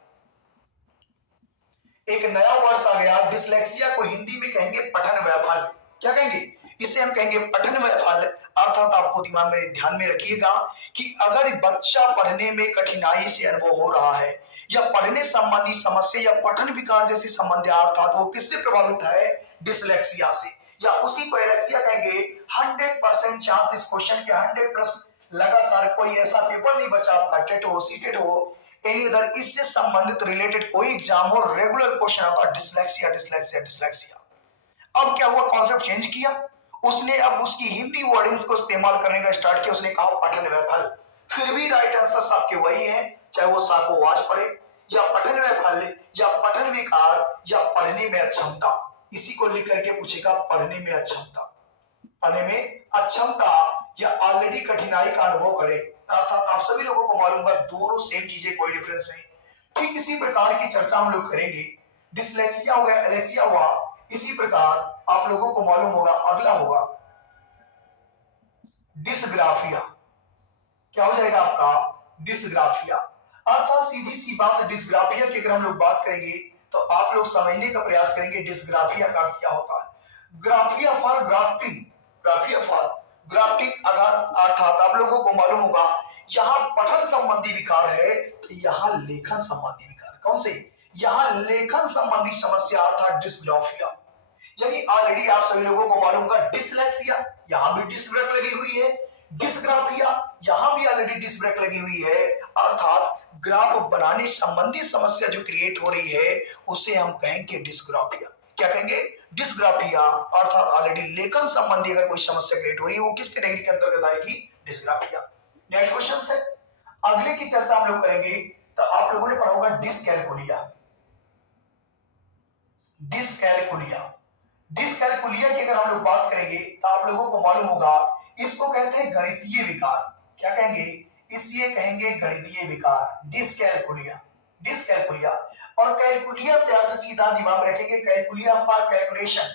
एक नया वर्ड आ गया, डिसलेक्सिया को हिंदी में कहेंगे पठन वैफल्य। क्या कहेंगे? इसे हम कहेंगे पठन वैफल्य। अर्थात आपको दिमाग में ध्यान में रखिएगा कि अगर बच्चा पढ़ने में कठिनाई से अनुभव हो रहा है या पढ़ने संबंधी समस्या या पठन विकार जैसी समस्या, अर्थात वो किससे प्रभावित है? डिसलेक्सिया से, या उसी को एलेक्सिया कहेंगे। 100% चांस इस क्वेश्चन के 100+ लगातार कोई ऐसा पेपर नहीं बचा आपका, टेट हो, सीटेट हो, एनी अदर इससे संबंधित रिलेटेड कोई एग्जाम हो, रेगुलर क्वेश्चन आता है डिसलेक्सिया डिसलेक्सिया डिसलेक्सिया। अब क्या हुआ? कॉन्सेप्ट चेंज किया उसने, अब उसकी हिंदी वर्डिंग्स को इस्तेमाल करने का स्टार्ट किया। उसने कहा पठन वैफल्य। फिर भी राइट आंसर्स आपके वही हैं, चाहे वो सा को वाज पढ़े या पठन वैफल्य या पठन विकार या पढ़ने में अक्षमता। इसी को लिख करके पूछेगा पढ़ने में अक्षमता, पढ़ने में अक्षमता या ऑलरेडी कठिनाई का अनुभव करे। अर्थात आप सभी लोगों को मालूम है दोनों सेम चीजें, कोई डिफरेंस नहीं। ठीक इसी प्रकार की चर्चा हम लोग करेंगे। डिसलेक्सिया हो गया, एलेक्सिया हुआ, इसी प्रकार आप लोगों को मालूम होगा अगला होगा डिसग्राफिया। क्या हो जाएगा आपका? डिसग्राफिया। अर्थात सीधी सी बात, डिसग्राफिया की अगर हम लोग बात करेंगे तो आप लोग समझने का प्रयास करेंगे डिसग्राफिया का अर्थ क्या होता है। ग्राफिया फॉर ग्राफ्टिंग, ग्राफिया फॉर ग्राफ्टिंग अगर अर्थात आप लोगों को मालूम होगा यहां पठन संबंधी विकार है तो यहां लेखन संबंधी विकार। कौन से? यहां लेखन संबंधी समस्या अर्थात डिसग्राफिया। यानी ऑलरेडी आप सभी लोगों को मालूम होगा डिसलेक्सिया, यहां भी डिस्क ब्रेक लगी हुई है। डिसग्राफिया, यहां भी ऑलरेडी डिस्क ब्रेक लगी हुई है। अर्थात ग्राफ बनाने संबंधी समस्या जो क्रिएट हो रही है उसे हम कहेंगे डिसग्राफिया। क्या कहेंगे? डिसग्राफिया। अर्थात ऑलरेडी लेखन संबंधी अगर कोई समस्या क्रिएट हो रही है वो किस कैटेगरी के अंतर्गत आएगी? डिसग्राफिया। नेक्स्ट क्वेश्चन है, अगले की चर्चा हम लोग करेंगे। तो आप लोगों ने पढ़ा होगा डिसकैलकुलिया, डिसकैलकुलिया। डिसकैलकुलिया की अगर हम लोग बात करेंगे तो आप लोगों को मालूम होगा इसको कहते हैं गणितीय विकार। क्या कहेंगे? इसे कहेंगे गणितीय विकार, डिसकैलकुलिया, डिसकैलकुलिया। और कैलकुलिया से अर्थ सीधा दिमाग में रखेंगे, calculia for calculation,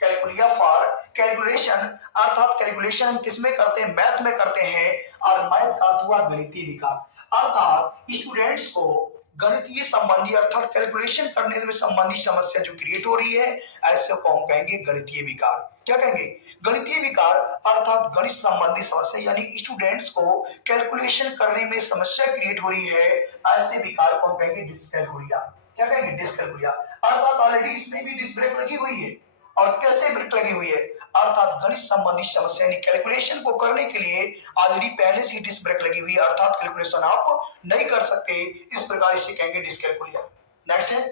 calculia for calculation. अर्थात कैलकुलेशन हम किसमें करते हैं? मैथ में करते हैं, और मैथ का अर्थ हुआ गणितीय विकार। अर्थात स्टूडेंट्स को गणितीय संबंधी अर्थात कैलकुलेशन करने में संबंधी समस्या जो क्रिएट हो रही है ऐसे को हम कहेंगे गणितीय विकार। क्या कहेंगे? गणितीय विकार। अर्थात गणित संबंधी समस्या यानी स्टूडेंट्स को कैलकुलेशन करने में समस्या क्रिएट हो रही है, ऐसे विकार को हम कहेंगे डिसकैलकुलिया। क्या कहेंगे, डिस्कैलकुलिया। अर्थात ऑलरेडी इसमें भी डिस्क ब्रेक लगी हुई है। और कैसे ब्रेक लगी हुई है, अर्थात गणित संबंधी समस्या यानी कैलकुलेशन को करने के लिए ऑलरेडी पहले से डिस्क ब्रेक लगी हुई है, अर्थात कैलकुलेशन आप नहीं कर सकते, इस प्रकार इसे कहेंगे डिस्कैलकुलिया। नेक्स्ट है,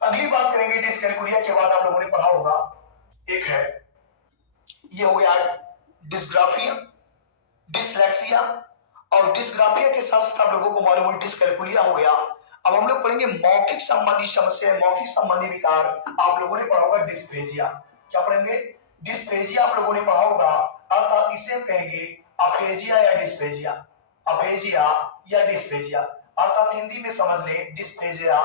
अगली बात करेंगे डिस्कैलकुलिया के बाद आप लोगों ने पढ़ा होगा, एक है ये हो गया डिस्ग्राफिया, डिसलेक्सिया, और डिस्ग्राफिया के साथ साथ आप लोगों को मालूम है डिस्कैलकुलिया हो गया। अब हम लोग पढ़ेंगे मौखिक संबंधी समस्या, मौखिक संबंधी विकार। आप लोगों ने पढ़ा होगा डिस्प्लेजिया। क्या पढ़ेंगे, डिस्प्लेजिया आप लोगों ने पढ़ा होगा, अर्थात इसे कहेंगे अफेजिया या डिस्प्लेजिया, अफेजिया या डिस्प्लेजिया, अर्थात हिंदी में समझ लें डिस्प्लेजिया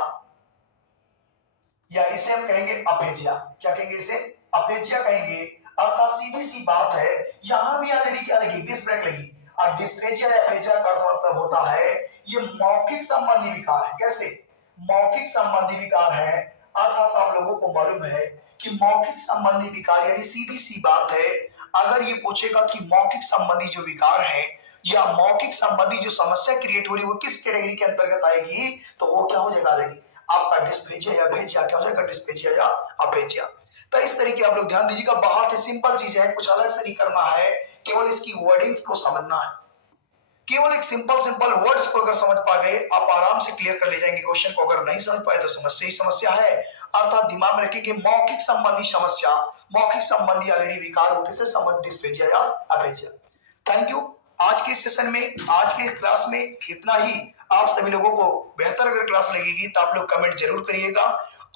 या इसे हम कहेंगे अफेजिया। क्या कहेंगे, इसे अफेजिया कहेंगे। अर्थात सीधी सी बात है, यहां भी ऑलरेडी क्या लगी, डिस्क ब्रेक लगी। और डिस्प्लेजिया या अफेजिया का मतलब होता है ये मौखिक संबंधी विकार है। कैसे, मौखिक संबंधी विकार है। अर्थात आप लोगों को मालूम है कि मौखिक संबंधी विकार यानी सीधी सी बात है, अगर ये पूछेगा कि मौखिक संबंधी जो विकार है या मौखिक संबंधी जो समस्या क्रिएट हो रही है वो किस कैटेगरी के अंतर्गत आएगी, तो वो क्या हो जाएगा, ऑलरेडी आपका डिस्प्लेजिया या अफेजिया। क्या हो जाएगा, डिस्प्लेजिया या अफेजिया। तो इस तरीके आप लोग ध्यान दीजिएगा, बहुत ही सिंपल चीज है, कुछ अलग से नहीं करना है, केवल इसकी वर्डिंग्स को समझना है। केवल एक सिंपल वर्ड्स को अगर समझ पा गए आप आराम से क्लियर कर ले जाएंगे क्वेश्चन को। अगर नहीं समझ पाए तो समस्या ही समस्या है। अर्थात दिमाग में रखिए कि मौखिक संबंधी समस्या, मौखिक संबंधी ऑलरेडी विकार होने से संबंध डिस्प्लेजिया या अफेजिया। Thank you. आज के सेशन में, आज के क्लास में इतना ही। आप सभी लोगों को बेहतर अगर क्लास लगेगी तो आप लोग कमेंट जरूर करिएगा।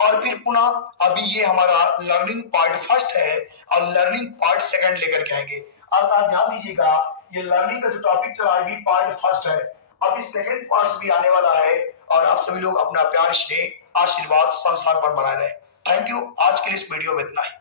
और फिर पुनः अभी ये हमारा लर्निंग पार्ट फर्स्ट है और लर्निंग पार्ट सेकंड लेकर के आएंगे। अर्थात ध्यान दीजिएगा, ये लर्निंग का जो टॉपिक चला है पार्ट फर्स्ट है, अभी सेकंड पार्ट भी आने वाला है। और आप सभी लोग अपना प्यार, स्नेह, आशीर्वाद संसार पर बनाए रहे। Thank you. आज के लिए इस वीडियो में इतना ही।